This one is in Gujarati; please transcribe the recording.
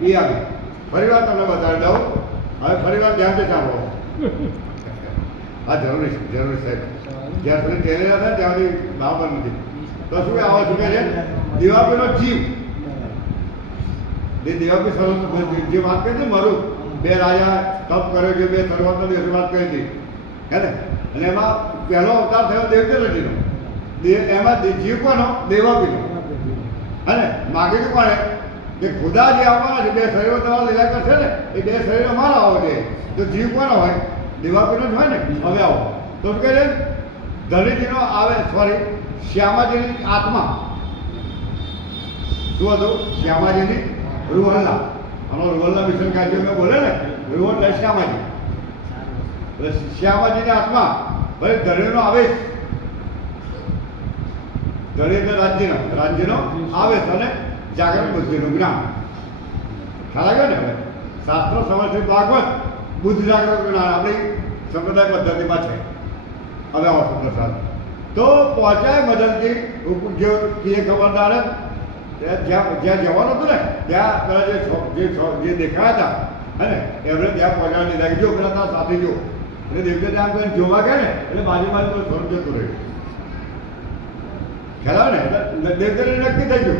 છે એ આવી ફરી વાર તમને બતાવી દઉં. હવે ફરી વાર ધ્યાનથી સાંભળો. હા જરૂરી છે, જરૂરી સાહેબ. જ્યાં સુધી ટેરેલા થાય ત્યાં સુધી બરાબર નથી. તો શું કે આવો શું કે છે દીવાપીનો જીવ જે દીવાપી જે વાત કરી છે મારું બે રાજા તપ કર્યો છે, બે શરૂઆતના દિવસે વાત કરી હતી હે ને. અને એમાં પહેલો અવતાર થયો દેવચંદ્રજીનો. એમાં જીવ કોનો? દેવાપીનો. હે ને. માગેલું કોણે કે ખુદા જે આવવાના છે, બે શરીરો તમારા લીલા કરશે ને એ બે શરીર અમારા આવો છે. તો જીવ કોનો હોય? દેવાપીનો જ હોય ને. હવે આવો તો શું કહે છે ધણીજીનો આવે સોરી શ્યામાજીની આત્મા. શું હતું? શ્યામાજીની રૂહલ્લા. આનો રૂહલ્લા મિશન કાઢ્યો મેં બોલે ને રૂહલ શ્યામાજી. એટલે શ્યામાજીની આત્મા ભાઈ ધણીનો આવેશ, ધણી એટલે રાજ્યનો આવેશ અને જાગરણ બુદ્ધિનું જ્ઞાન. ખ્યાલ આવ્યો ને. હવે શાસ્ત્રો સમર્થિત ભાગવત બુદ્ધ જાગરણ જ્ઞાન આપણી સંપ્રદાય પદ્ધતિમાં છે. હવે આવો પ્રસાદ તો પહોંચાય મદદથી જે ખબરદાર જ્યાં જવાનું હતું ને ત્યાં પેલા જે દેખાયા હતા હે ને એમણે ત્યાં પહોંચાડી દીધા કે જો પેલા તારા સાથે જો. એટલે દેવતા ત્યાં કરીને જોવા ગયા ને એટલે બાજુ સ્વરૂપ જતું રહ્યું. ખ્યાલ આવે ને. એટલે દેવતાને નક્કી થઈ ગયું.